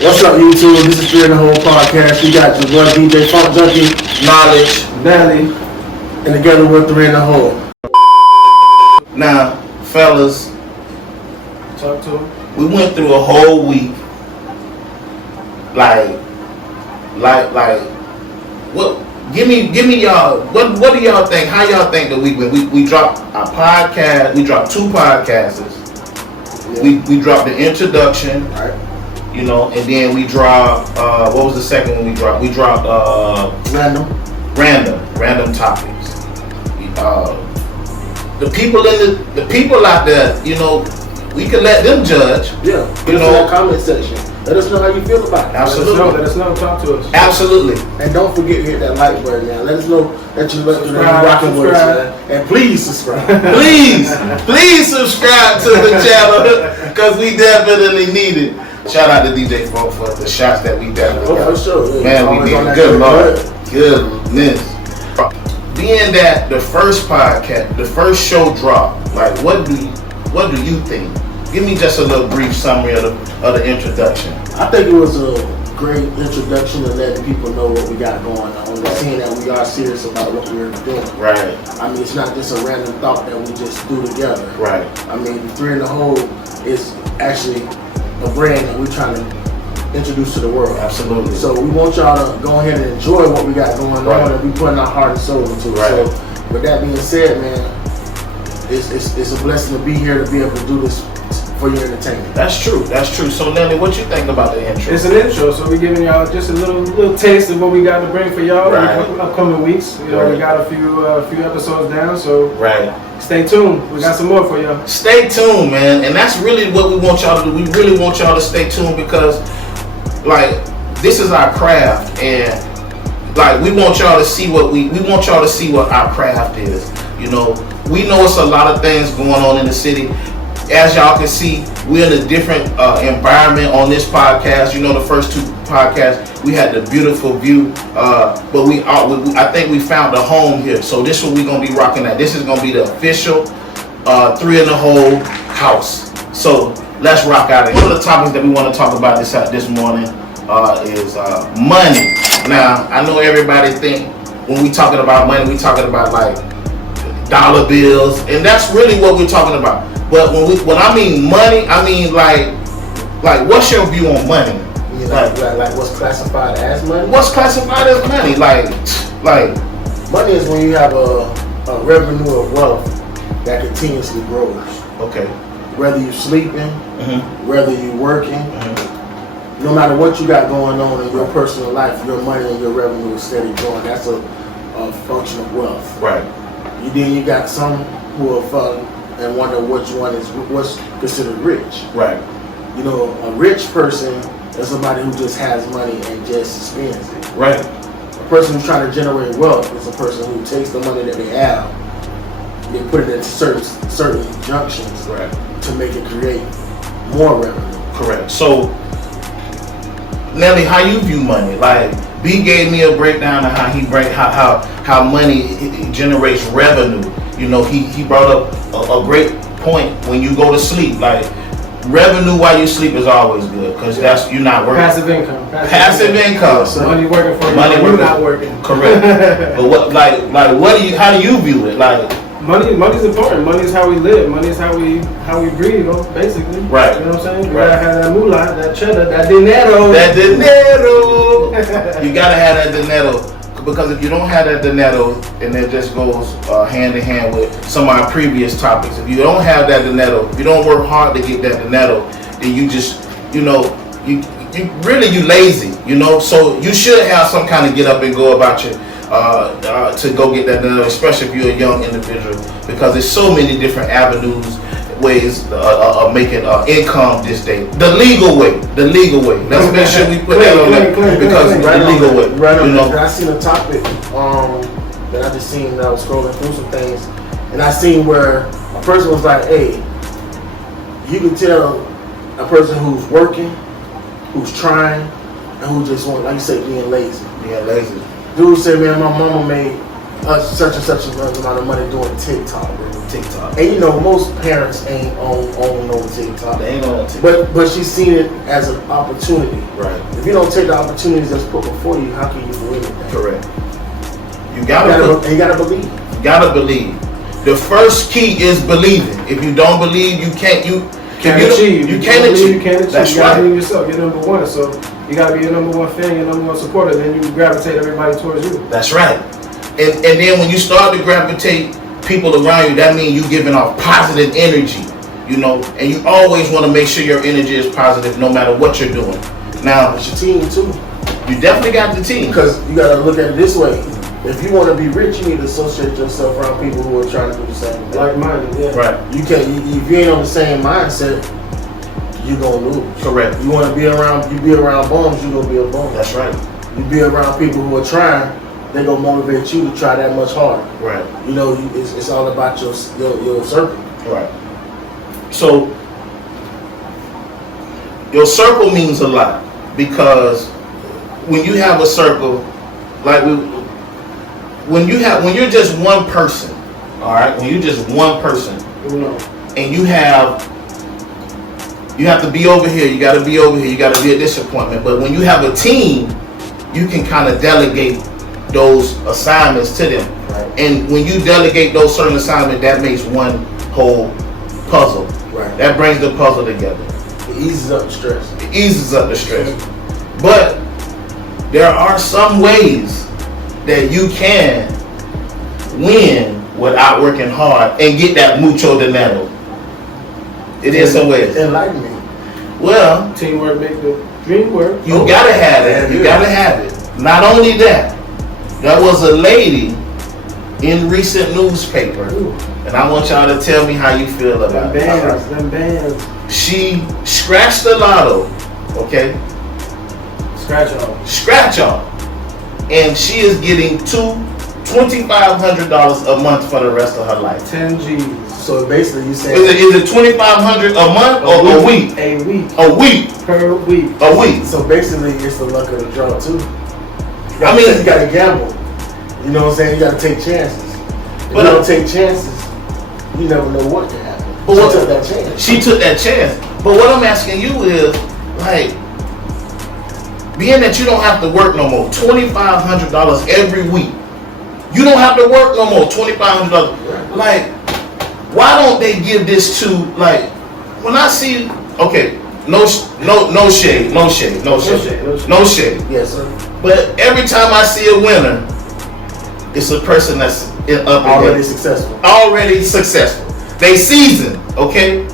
What's up, YouTube? This is Strands of Wealth podcast. We got your boy DJ Funk Junkie, Knowledge, Nelly, and together we're three in the hole. Now, fellas, Talk to him. we went through a whole week. Like, what? Give me y'all. What do y'all think? How y'all think the week went? We dropped our podcast. We dropped 2 podcasts. Yeah. We dropped the introduction. All right. You know, and then we dropped. What was the second one we dropped? We dropped random topics. The people out there, you know, we can let them judge. Yeah. You know, in the comment section. Let us know how you feel about it. Absolutely. Let us know. Talk to us. Absolutely. And don't forget to hit that like button, man. Let us know that you listen to that rocking with us, man. And please subscribe. please subscribe to the channel because we definitely need it. Shout out to DJ Funk for the shots that we definitely got. For sure. Man, we need it. Good Lord. Goodness. Being that the first podcast, the first show dropped, like what do you think? Give me just a little brief summary of the introduction. I think it was a great introduction to letting people know what we got going on. We're seeing that we are serious about what we're doing. Right. I mean, it's not just a random thought that we just do together. Right. I mean, Three in the Hole is actually a brand that we're trying to introduce to the world. Absolutely. So we want y'all to go ahead and enjoy what we got going on and we putting our heart and soul into it. Right. So with that being said, man, it's a blessing to be here to be able to do this for your entertainment. That's true. So Nelly, what you think about the intro? It's an intro, so we're giving y'all just a little taste of what we got to bring for y'all in the upcoming weeks. You know, we got a few episodes down, so stay tuned. We got some more for y'all. Stay tuned, man, and that's really what we want y'all to do. We really want y'all to stay tuned because, like, this is our craft, and like we want y'all to see what we want y'all to see what our craft is. You know, we know it's a lot of things going on in the city. As y'all can see, we're in a different environment on this podcast. You know, the first 2 podcasts, we had the beautiful view, but I think we found a home here. So this is what we're going to be rocking at. This is going to be the official 3 in the Hole house. So let's rock out. One of the topics that we want to talk about this morning is money. Now, I know everybody think when we talking about money, we talking about like dollar bills, and that's really what we're talking about. But when I mean money, I mean like what's your view on money? You know, like what's classified as money? What's classified as money? Like money is when you have a revenue of wealth that continuously grows. Okay. Whether you're sleeping, whether you're working, no matter what you got going on in your personal life, your money and your revenue is steady growing. That's a function of wealth. Right. Then you got some who are fun and wonder which one is what's considered rich. Right. You know, a rich person is somebody who just has money and just spends it. Right. A person who's trying to generate wealth is a person who takes the money that they have, they put it in certain junctions to make it create more revenue. Correct. So, Nelly, how you view money? Like, B gave me a breakdown of how money generates revenue. You know, he brought up a great point when you go to sleep. Like, revenue while you sleep is always good because that's you're not working. Passive income. Passive income. So money working for you. Money You're not working. Correct. But what how do you view it? Like, money's important. Money is how we live. Money is how we breathe. You know, basically. Right. You know what I'm saying? You gotta have that moolah, that cheddar, that dinero. That dinero. You gotta have that dinero. Because if you don't have that dinero, and it just goes hand in hand with some of our previous topics. If you don't have that dinero, if you don't work hard to get that dinero, then you just, you know, you lazy, you know. So you should have some kind of get up and go about you to go get that dinero, especially if you're a young individual, because there's so many different avenues, ways of making income this day. The legal way. Let's make sure we put that on there because the legal way. Right. You know, I seen a topic that I just seen. I was scrolling through some things, and I seen where a person was like, "Hey, you can tell a person who's working, who's trying, and who just want, like you say, being lazy." Yeah, lazy. Dude said, "Man, my mama made such and such amount of money doing TikTok, bro." TikTok. And you know, most parents ain't on no TikTok. They ain't on TikTok. But she's seen it as an opportunity. Right. If you don't take the opportunities that's put before you, how can you do anything? Correct. You gotta believe. You gotta believe. The first key is believing. If you don't believe, you can't. You can't achieve. You can't achieve. That's you gotta right. believe yourself. You're number one. So you gotta be your number one fan, your number one supporter. Then you gravitate everybody towards you. That's right. And then when you start to gravitate people around you, that means you giving off positive energy. You know, and you always want to make sure your energy is positive, no matter what you're doing. Now, it's your team too. You definitely got the team. Because you gotta look at it this way. If you want to be rich, you need to associate yourself around people who are trying to do the same thing. Like-minded, yeah. Right. You can't. If you ain't on the same mindset, you gonna lose. Correct. You want to be around. You be around bums, you gonna be a bum. That's right. You be around people who are trying. They gonna motivate you to try that much harder. Right. You know, it's all about your circle. Right. So your circle means a lot, because when you have a circle, like when you're just one person, all right, when you're just one person, and you have to be over here, you got to be over here, you got to be at this appointment. But when you have a team, you can kind of delegate those assignments to them. Right. And when you delegate those certain assignments, that makes one whole puzzle. Right. That brings the puzzle together. It eases up the stress. It eases up the stress. But there are some ways that you can win without working hard and get that mucho dinero. It is some ways. Enlighten me. Well, teamwork makes the dream work. You gotta have it. You gotta have it. Not only that, there was a lady in recent newspaper, and I want y'all to tell me how you feel about it. Them bands. She scratched the lotto, okay? Scratch off. And she is getting $2,500 a month for the rest of her life. 10 G's. So basically you saying... Is it $2,500 a month or a week? A week. A week. Per week. A week. So basically it's the luck of the draw too. You gotta gamble. You know what I'm saying? You gotta take chances. If you don't take chances, you never know what can happen. But she took that chance. She took that chance. But what I'm asking you is, like, being that you don't have to work no more, $2,500 every week. You don't have to work no more, $2,500. Like, why don't they give this to, like, when I see, okay, no shade. Yes, sir. But every time I see a winner, it's a person that's already successful. Already successful. They seasoned, okay?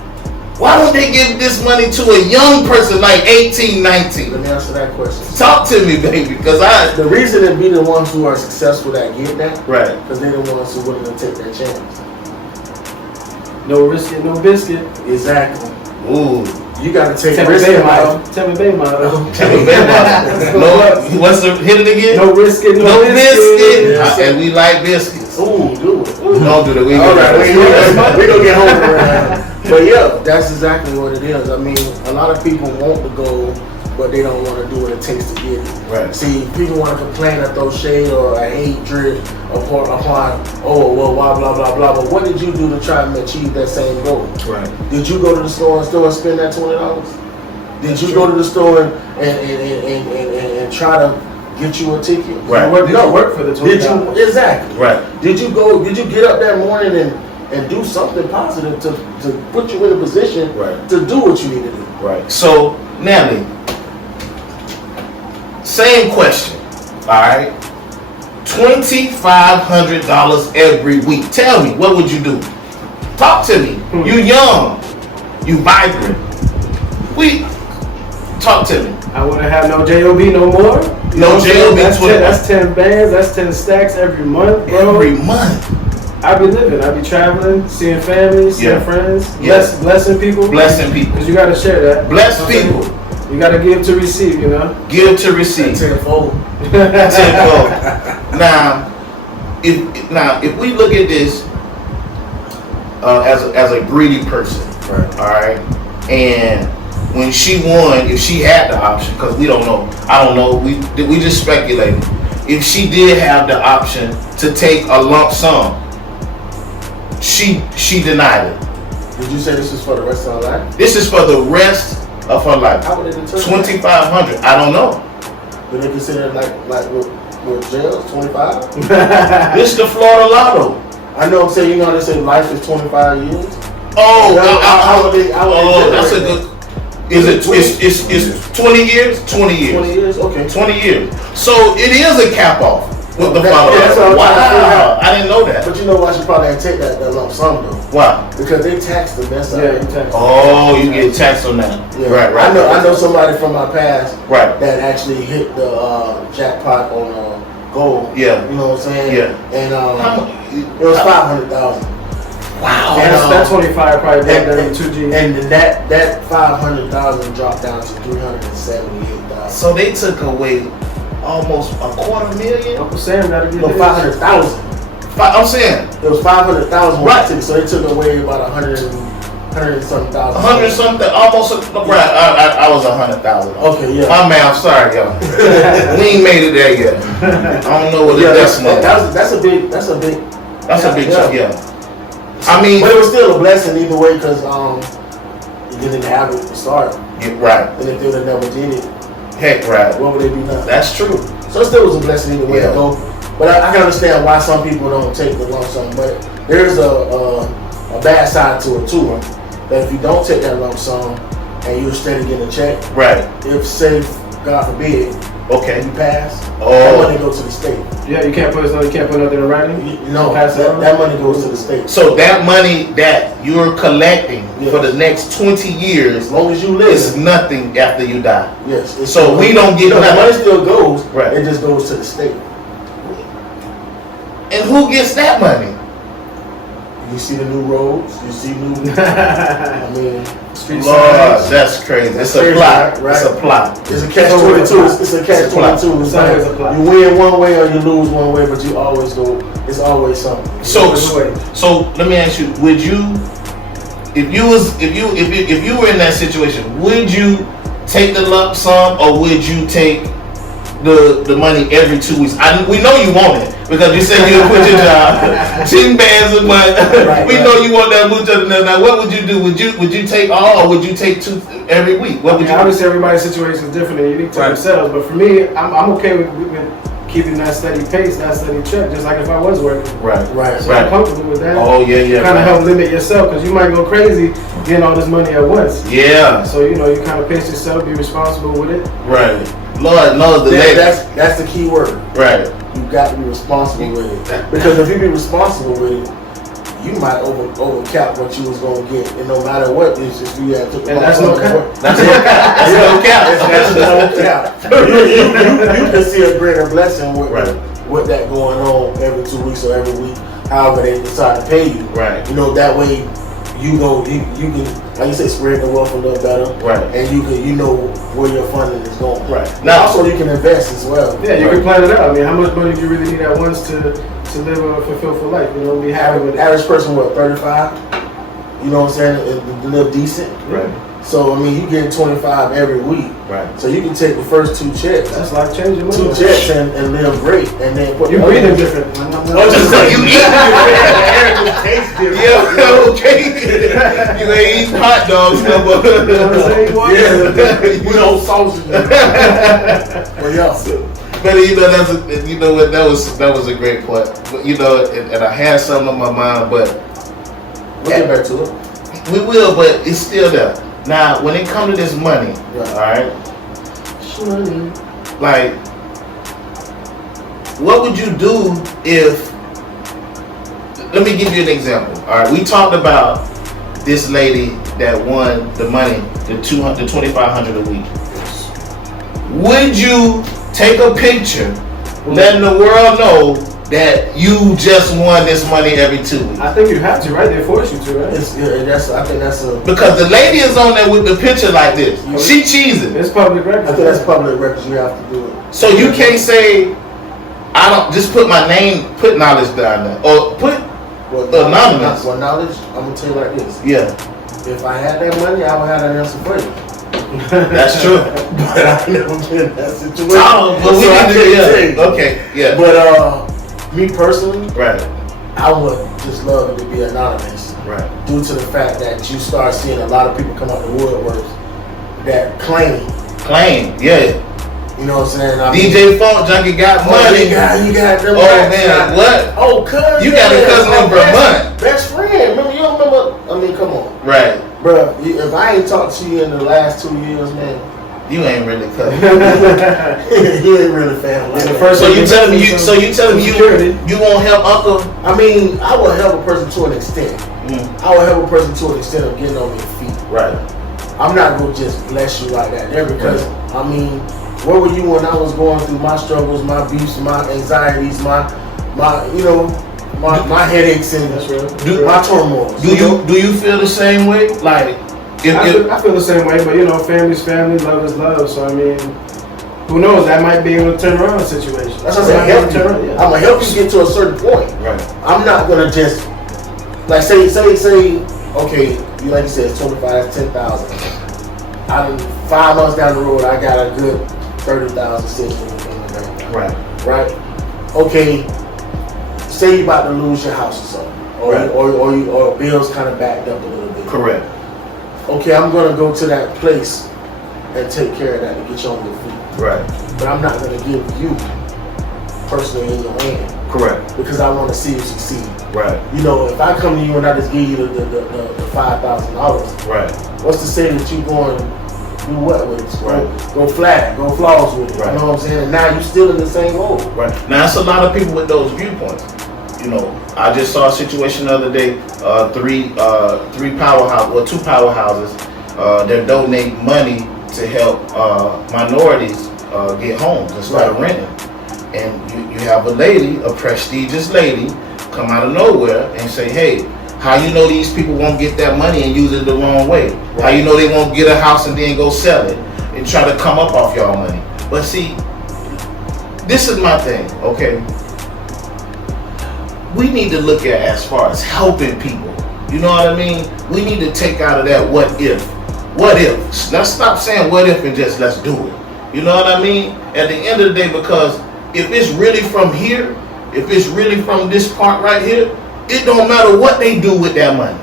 Why don't they give this money to a young person like 18, 19? Let me answer that question. Talk to me, baby, because the reason it be the ones who are successful that get that, right? Because they're the ones who willing to take that chance. No risk it, no biscuit. Exactly. Ooh. You gotta take risk in life. Tell me, baby, model. No, what's the hit it again? No risk it, no biscuit. Yes. And we like biscuits. Ooh, do it. Don't do that. We gonna get home around. But yeah, that's exactly what it is. I mean, a lot of people want the goal, but they don't want to do what it takes to get it. Right. See, people want to complain or throw shade or a hatred upon, oh, well, blah, blah, blah, blah. But what did you do to try and achieve that same goal? Right. Did you go to the store and spend that $20? Did you go to the store and try to get you a ticket? Right. Did you work for the $20? Exactly. Right. Did you get up that morning and do something positive to put you in a position to do what you need to do? Right. So, Natalie, same question, all right? $2,500 every week. Tell me, what would you do? Talk to me. You young, you vibrant. Talk to me. I wouldn't have no JOB no more. No JOB. That's 10 bands. That's 10 stacks every month, bro. Every month. I be living. I be traveling, seeing family, seeing friends, blessing people. Blessing people. Because you got to share that. Bless people. You got to give to receive, you know? Give to receive. Tenfold. Now, if we look at this as a greedy person, all right, and when she won, if she had the option, because we don't know, I don't know, we just speculated. If she did have the option to take a lump sum, she denied it. Did you say this is for the rest of her life? This is for the rest of her life. How would they determine? 2,500. I don't know. Do they consider it like with jail 25? This is the Florida Lotto. I know. I'm saying, you know, they say life is 25 years. Oh, how would they that's a good. Is it? It's 20 years. 20 years. 20 years. Okay. 20 years. So it is a cap off with the Florida Lotto. Wow, I didn't know that. But you know why she probably had to take that lump sum though? Why? Because they tax the mess out of it. Oh, you get taxed on that. Yeah. Right. I know somebody from my past Right. that actually hit the jackpot on gold. Yeah. You know what I'm saying? Yeah. And it was 500,000. Wow. And that 25 probably back there in 2G. And that 500,000 dropped down to 378,000. So they took away almost $250,000. Uncle Sam got to get No, 500,000. I'm saying It was 500,000. Right. So they took away about 100 and something thousand. 100 something, almost. Right. I was 100,000. Okay, yeah. My man, I'm sorry, y'all. We ain't made it there yet. I don't know what the decimal. That's a big chunk. Yeah. I mean, but it was still a blessing either way because you didn't have it to start. Yeah, right. And if they would have never did it, Heck, right. what would they do now? That's true. So it still was a blessing either way. Yeah. Though. But I can understand why some people don't take the lump sum. But there's a bad side to it too. That if you don't take that lump sum and you're steady getting a check, Right. if say God forbid, Okay. you pass, that Oh. money goes to the state. Yeah, you can't put nothing in writing. No, Pass it on? that money goes to the state. So that money that you're collecting Yes. for the next 20 years As long as you live, is nothing after you die. yes. So we don't get the nothing. money still goes. Right. It just goes to the state. And who gets that money? You see the new roads. You see new. I mean, Street Lord, signs. that's crazy. It's a Crazy, plot. right? It's a plot. it's a catch-22. It's a catch-22. It's It's always a like plot. you win one way or you lose one way, but you always go. It's always something. So Wait. let me ask you: would you, if you were in that situation, would you take the lump sum or would you take the money every 2 weeks? We know you want it because you said you'll quit your job, cheating bands and money. Right, We right. know you want that mucho. Now, what would you do? Would you take all or would you take 2 every week? What would you? Obviously, everybody's situation is different and unique to Right. themselves. But for me, I'm okay with keeping that steady pace, that steady check, just like if I was working. Right. Right. So I'm comfortable with that. Oh yeah. Kind of Right. help limit yourself because you might go crazy getting all this money at once. Yeah. So you kind of pace yourself, be responsible with it. Right. Lord knows the lady. That's the key word. Right. You got to be responsible with it. Because if you be responsible with it, you might overcap what you was gonna get, and no matter what, it's just you have to. And that's no cap. That's no cap. That's no cap. That's no cap. You can see a greater blessing with Right. with that going on every 2 weeks or every week, however they decide to pay you. Right. That way you can, like you say, spread the wealth a little better. Right. And you know where your funding is going. Right. Now also you can invest as well. Yeah, you can plan it out. I mean, how much money do you really need at once to live a fulfillful life? Be happy with it. Average person, what, 35? You know what I'm saying? A little decent. Right. So, I mean, you get 25 every week. Right. So you can take the first 2 checks. That's life changing money. 2 checks and live great. And then put You the breathing other- different. Oh, just like you eat. Yeah, okay. You ain't eating hot dogs no more. Yeah, we don't sausage. But yeah. But that was a great point. But, and I had something on my mind, but We'll get back to it. we will. But it's still there. Now, when it comes to this money, all right, like, what would you do if? Let me give you an example. All right, we talked about this lady that won the money, the 2,500 a week. Would you take a picture, letting the world know that you just won this money every 2 weeks? I think you have to, right? They force you to, right? I think that's a. Because the lady is on there with the picture like this. She cheesing. It's public record. I think that's public records. You have to do it. So you can't say, I don't, just put my name, put knowledge down there. Or put, anonymous. Well, knowledge, I'm gonna tell you like this. yeah, If I had that money, I would have that answer for you. that's true. But I never been in that situation. But we So I need to, can't say. yeah. Okay, yeah. But me personally, Right. I would just love it to be anonymous. Right. Due to the fact that you start seeing a lot of people come out the woodworks that claim, yeah. You know what I'm saying? DJ Funk Junkie got money. You got them. Oh man, what? Oh, cousin. You got a cousin in Vermont. Best friend. Remember? You don't remember? I mean, come on. Right. Bro, if I ain't talked to you in the last 2 years, man. You ain't really cousin. You ain't really family. So you telling me you won't help Uncle? I mean, I will help a person to an extent. I will help a person to an extent of getting on their feet. Right. I'm not gonna just bless you like that there because I mean, where were you when I was going through my struggles, my beefs, my anxieties, my headaches and my turmoil. Do you feel the same way? Like, I feel the same way, but family's family, love is love. So I mean, who knows? That might be able to turn around a situation. That's what I'm saying. I'm gonna help you get to a certain point. Right. I'm not gonna just like say, okay, you like you said, it's 25, 10,000. I'm 5 months down the road, I got a good 30,000 sitting in the bank. Right. Okay. Say you about to lose your house or something, or bills kind of backed up a little bit. Correct. Okay, I'm gonna go to that place and take care of that to get you on your feet. Right. But I'm not gonna give you personally in your hand. Correct. Because I want to see you succeed. Right. If I come to you and I just give you the $5,000. Right. What's to say that you going to do what with it? Right. Go flat, go flaws with it. Right. You know what I'm saying? And now you still in the same hole. Right. Now it's a lot of people with those viewpoints. I just saw a situation the other day. Two powerhouses. They're donating money to help minorities get homes instead of renting. And you have a lady, a prestigious lady, come out of nowhere and say, hey, how you know these people won't get that money and use it the wrong way? Right. How you know they won't get a house and then go sell it and try to come up off y'all money? But see, this is my thing, okay? We need to look at as far as helping people. You know what I mean? We need to take out of that what if. What if? Let's stop saying what if and just let's do it. You know what I mean? At the end of the day, because if it's really from here, if it's really from this part right here, it don't matter what they do with that money.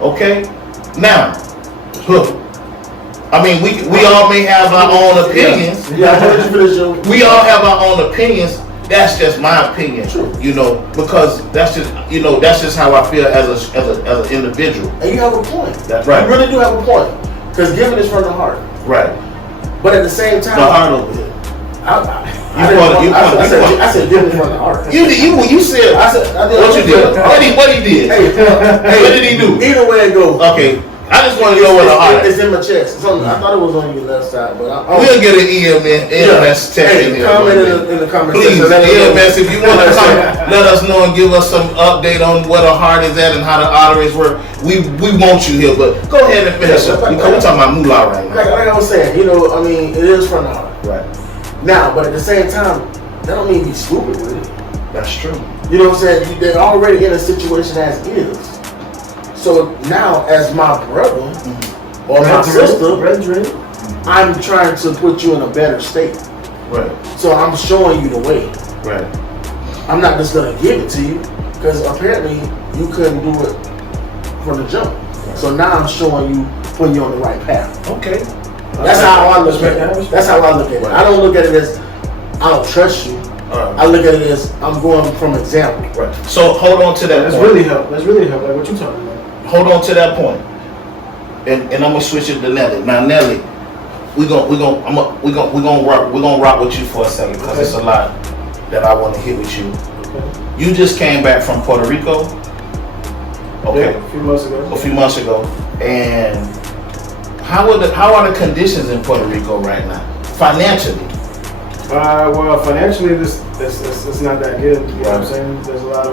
Okay? Now, I mean, we all may have our own opinions. We all have our own opinions. That's just my opinion. True. Because that's just how I feel as an individual. And you have a point. That's right. You really do have a point. Because giving is from the heart. Right. But at the same time, the heart over here. I said giving from the heart. You said. I what you did? What he did? Hey, what did he do? Either way it goes. Okay. I just want to know where the heart is. It's in my chest. I thought it was on your left side, but we'll get an EMS text in there. Comment in the comment please, section. EMS, if you want to come, let us know and give us some update on where the heart is at and how the arteries work. We want you here, but go ahead and finish up. We're talking about moolah right now. Like I was saying, it is from the heart. Right. Now, but at the same time, that don't mean be stupid with it. That's true. You know what I'm saying? They're already in a situation as is. So now, as my brother or my sister, I'm trying to put you in a better state. Right. So I'm showing you the way. Right. I'm not just gonna give it to you because apparently you couldn't do it from the jump. Right. So now I'm showing you, putting you on the right path. Okay. That's how I look at it. That's how I look at it. I don't look at it as I don't trust you. I look at it as I'm going from example. Right. So hold on to that. That's really help. Like what you talking about. Hold on to that point. And I'm gonna switch it to Nelly. Now Nelly, we're gonna rock with you for a second because it's a lot that I want to hit with you. Okay. You just came back from Puerto Rico. Okay. Yeah, a few months ago. And how are the conditions in Puerto Rico right now, financially? Well, financially, it's not that good. You know what I'm saying? There's a lot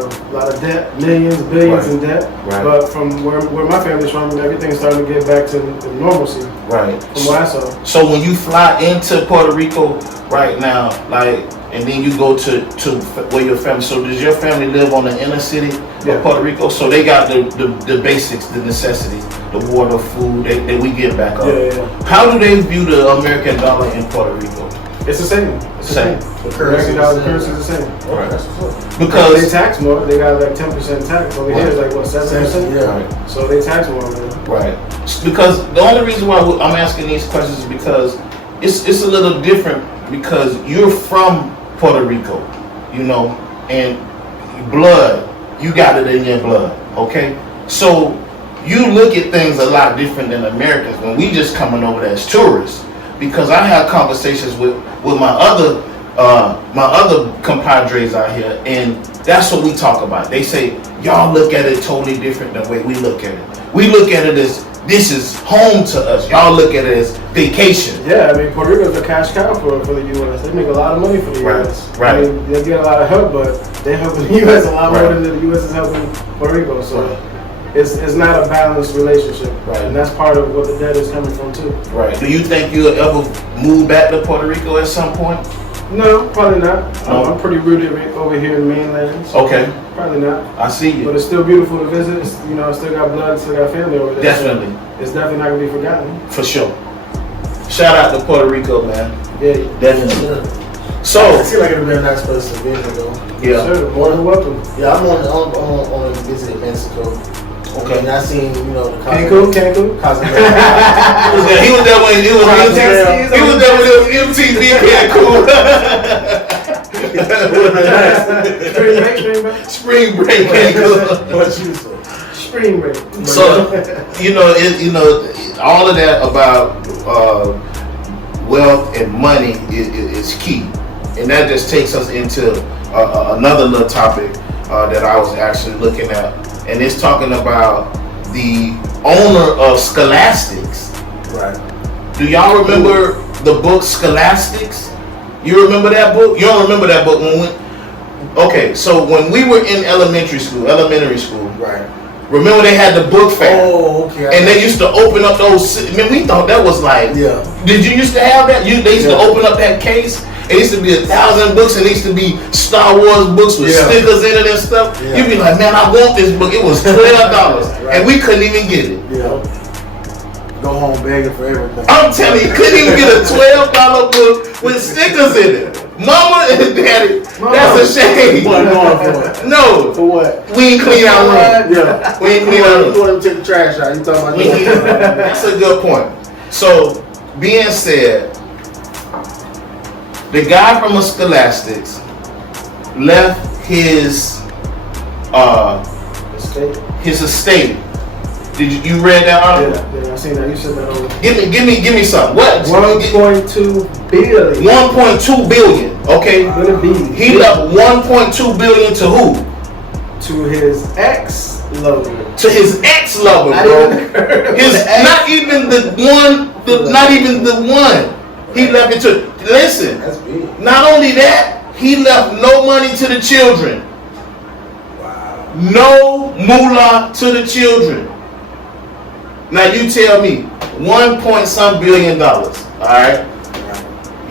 of debt, millions, billions in debt. Right. But from where my family's from, everything's starting to get back to normalcy. Right. From what I saw. So when you fly into Puerto Rico right now, like, and then you go to where your family. So does your family live on the inner city of Puerto Rico? So they got the basics, the necessities, the water, food that we get back up. How do they view the American dollar in Puerto Rico? It's the same. It's the same. The American dollar currency is the same. Right. Because they tax more. They got like 10% tax. Over here is like what, 7%? Yeah. Right. So they tax more over there. Right. Because the only reason why I'm asking these questions is because it's a little different, because you're from Puerto Rico, you know, and blood, you got it in your blood, okay? So you look at things a lot different than Americans when we just coming over there as tourists. Because I have conversations with my other compadres out here, and that's what we talk about. They say, y'all look at it totally different than the way we look at it. We look at it as, this is home to us. Y'all look at it as vacation. Yeah, I mean, Puerto Rico is a cash cow for the U.S. They make a lot of money for the U.S. Right. I mean, they get a lot of help, but they help the U.S. a lot more than the U.S. is helping Puerto Rico. So it's not a balanced relationship. Right. And that's part of what the debt is coming from, too. Right. Do you think you'll ever move back to Puerto Rico at some point? No, probably not. No. I'm pretty rooted over here in the mainland. So okay. Probably not. I see you. But it's still beautiful to visit. It's, you know, I still got blood, still got family over there. Definitely. So it's definitely not going to be forgotten. For sure. Shout out to Puerto Rico, man. Yeah. Definitely. Yeah. So I feel like it'd be a nice place to visit, though. Yeah. Sure, more than welcome. Yeah, I'm on a visit in Mexico. Okay. And I seen, you know, the Cancun. He was there when it was MTV Cancun. Spring break Cancun. Spring break. So you know all of that about wealth and money is key, and that just takes us into another little topic that I was actually looking at, and it's talking about the owner of Scholastics. Right. Do y'all remember the book Scholastics? You remember that book? You don't remember that book when we? Okay, so when we were in elementary school, right? Remember they had the book fair? Oh, okay. And they used to open up those. I mean, we thought that was like. Yeah. Did you used to have that? They used to open up that case. It used to be 1,000 books, and it used to be Star Wars books with stickers in it and stuff. Yeah. You'd be like, man, I want this book. It was $12, right. And we couldn't even get it. Yeah. Go home begging for everything. I'm telling you, couldn't even get a $12 book with stickers in it. Mama and Daddy, that's a shame. What going for it? No. For what? We ain't clean our room. Yeah. We ain't clean our room. You want to take the trash out? You talking about that? That's a good point. So, being said, the guy from the Scholastics left his estate. Did you read that article? Yeah, I seen that. You said that over. Give me something. What? 1.2 billion. 1.2 billion. Okay. He left 1.2 billion to who? To his ex-lover. To his ex-lover, bro. Not even the one. Not even the one. He left it to. Listen. That's big. Not only that, he left no money to the children. Wow. No moolah to the children. Now you tell me, $1 billion. All right.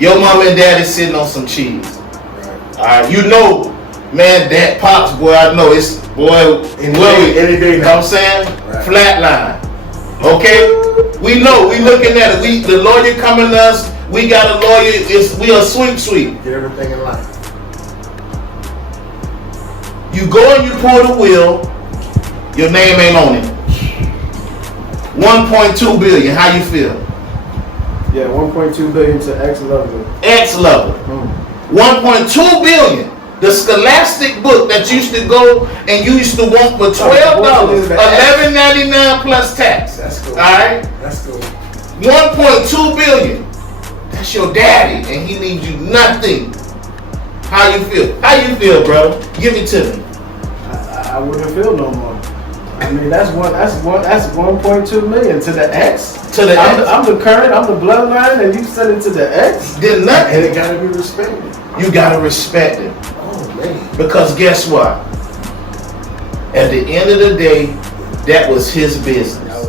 Your mom and dad is sitting on some cheese. Right. All right. You know, man, that pops, boy. I know it's any day you know what I'm saying? Right. Flatline. Okay. We know. We looking at it. The lawyer coming to us. We got a lawyer. We a sweep. Get everything in line. You go and you pull the wheel. Your name ain't on it. 1.2 billion. How you feel? Yeah, 1.2 billion to ex-lover. Ex-lover. 1.2 billion. The Scholastic book that used to go and you used to want for $12, $11.99 plus tax. That's cool. All right. That's cool. 1.2 billion. That's your daddy, and he leaves you nothing. How you feel? How you feel, brother? Give it to me. I wouldn't feel no more. I mean, that's 1.2 million to the ex. To the ex. I'm the current. I'm the bloodline, and you send it to the ex. Did nothing. And it gotta be respected. You gotta respect it. Oh man. Because guess what? At the end of the day, that was his business.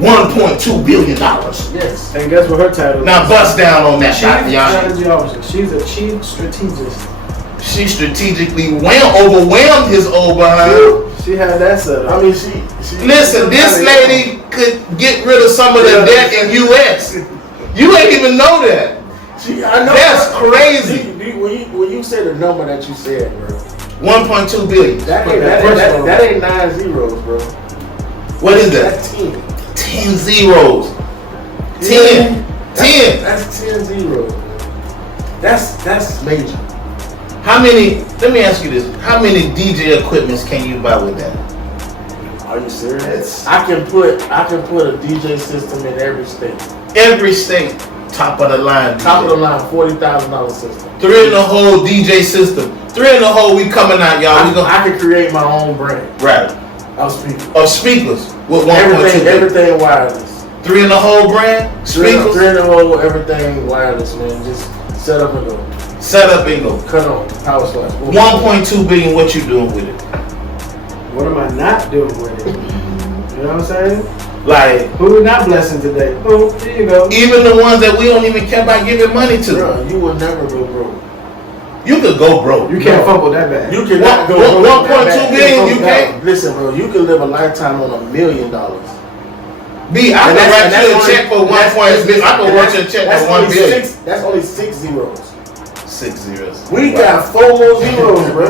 $1.2 billion. Yes. And guess what her title is? Now bust down on that, Chief Dr. Yashi. Strategy Officer. She's a chief strategist. She strategically overwhelmed his old behind. She had that set up. I mean, she Listen, this lady could get rid of some of the debt in U.S. You ain't even know that. I know. That's crazy. When you said the number that you said, bro, 1.2 billion. that ain't 9 zeros, bro. What is that? That's 10. 10 zeros. 10. 10. That's 10 zeros. That's major. How many? Let me ask you this: how many DJ equipments can you buy with that? Are you serious? I can put a DJ system in every state. Every state, top of the line. Top of the line, $40,000 system. 3 in the whole DJ system. 3 in the whole. We coming out, y'all. I can create my own brand. Right. Of speakers. Of speakers with 1.2. Everything wireless. 3 in the whole brand. Speakers. 3 in the whole, everything wireless, man. Just set up and go. Set up and go. Cut on. Power slash. 1.2 billion. What you doing with it? What am I not doing with it? You know what I'm saying? Like, who we not blessing today? Oh, here you go. Even the ones that we don't even care about giving money to. Bro, you will never go broke. You could go broke. You can't fumble that bad. You cannot go broke. 1.2 billion. You can't. Listen, bro. You can live a lifetime on $1 million. B, I can write you a check for 1.2 billion. I can write you a check for 1 billion. That's only 6 zeros. 6 zeros. We got 4 more zeros, bro.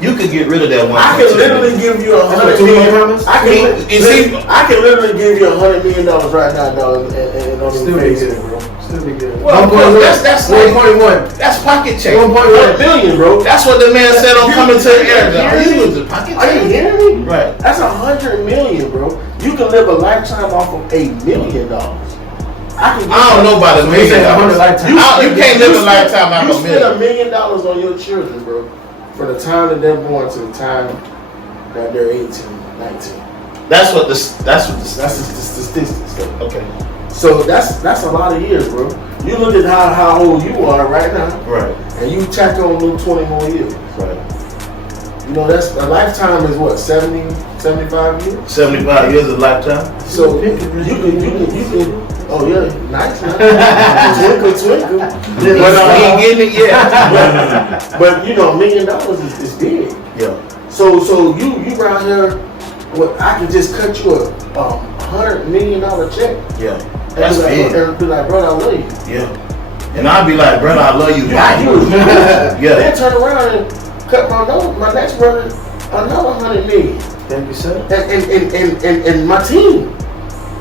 You could get rid of that 1.2. I can literally give you $100 million. I can literally give you $100 million right now, dog, and don't even face it, bro. Still be good. Well, that's 1.1. That's pocket check. 1.1 billion, bro. That's what the man said on coming to the air. He was a pocket check. Are you hearing me? Right. That's $100 million, bro. You can live a lifetime off of $1 million. I don't know about $1 million. You can't live a lifetime off $1 $1 million. You million. spend $1 million on your children, bro, from the time that they're born to the time that they're 18, 19. That's the statistics. Okay. So that's a lot of years, bro. You look at how old you are right now, right? And you tack on a little 20 more years, right? You know, that's a lifetime is what, 70, 75 years? 75 years of lifetime. So you can. Oh yeah, nice. Twinkle. But he ain't getting it yet. But you know, $1 million is big. Yeah. So you around here, well, I can just cut you a $100 million check. Yeah. That's big. And be like, brother, I love you. Yeah. And I'll be like, brother, I love you. Yeah. Then turn around and cut my next brother another $100 million. Thank you, sir. And my team.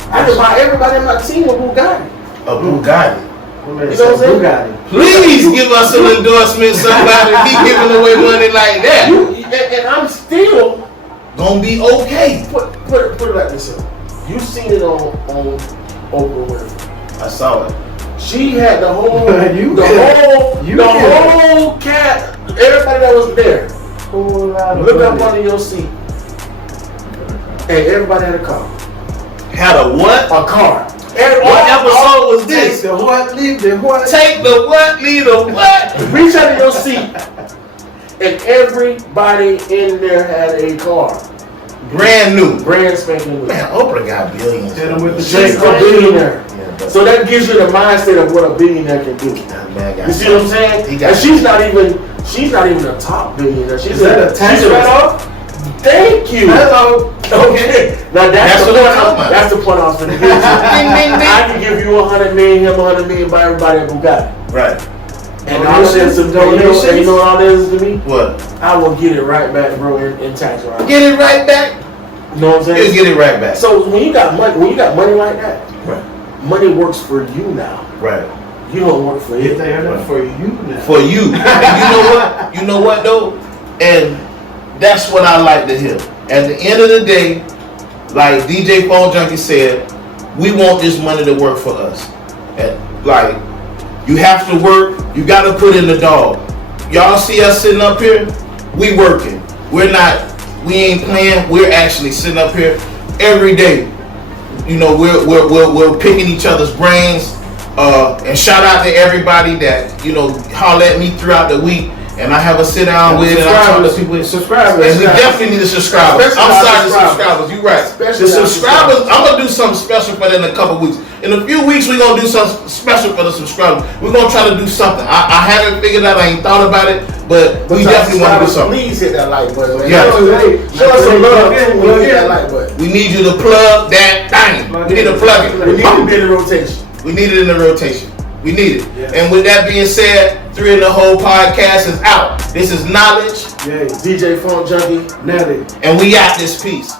I can buy everybody in my team a Bugatti. A Bugatti. You know what I'm saying? Bugatti. Please give us an endorsement, somebody. Be giving away money like that. And I'm still gonna be okay. Put it like this. You seen it on Oprah Winfrey. I saw it. She had the whole cat, everybody that was there. Look up under your seat. And everybody had a car. Had a what? A car. What episode was this? Take the what, leave the what. Take the what, leave the what. Reach under your seat. And everybody in there had a car. Brand new. Brand spanking new. Man, Oprah got billions. Hit him with the She's a billionaire. Yeah, so that gives you the mindset of what a billionaire can do. You see what I'm saying? And she's not even a top billionaire. She's a tax write-off? Thank you. Hello. Okay. Now that's the point I was going to give you. I can give you $100 million, him $100 million, buy everybody a Bugatti. Right. And all this, you know what all this is to me? What? I will get it right back, bro, in tax write-off. Get it right back. You know what I'm saying? You'll get it right back. So when you got money like that, right, money works for you now. Right. You don't work for it. For you now. For you. And you know what? You know what though? And that's what I like to hear. At the end of the day, like DJ Phone Junkie said, we want this money to work for us. And like, you have to work, you gotta put in the dog. Y'all see us sitting up here? We working. We ain't playing, we're actually sitting up here every day. You know, we're picking each other's brains. And shout out to everybody that, you know, holler at me throughout the week and I have a sit down with, and I talk to people. Subscribers. And we definitely need the subscribers. I'm sorry, the subscribers. You're right. The subscribers, I'm going to do something special for them in a couple weeks. In a few weeks, we're going to do something special for the subscribers. We're going to try to do something. I haven't figured out, I ain't thought about it, but we definitely want to do something. Please hit that like button. Yeah. Show us some love. We hit that like button. We need you to plug that thing. We need to plug it. We need to be in the rotation. We need it in the rotation. We need it. Yeah. And with that being said, 3 in the Hole podcast is out. This is Knowledge. Yeah. DJ Funk Junkie. Nelly. And we out this piece.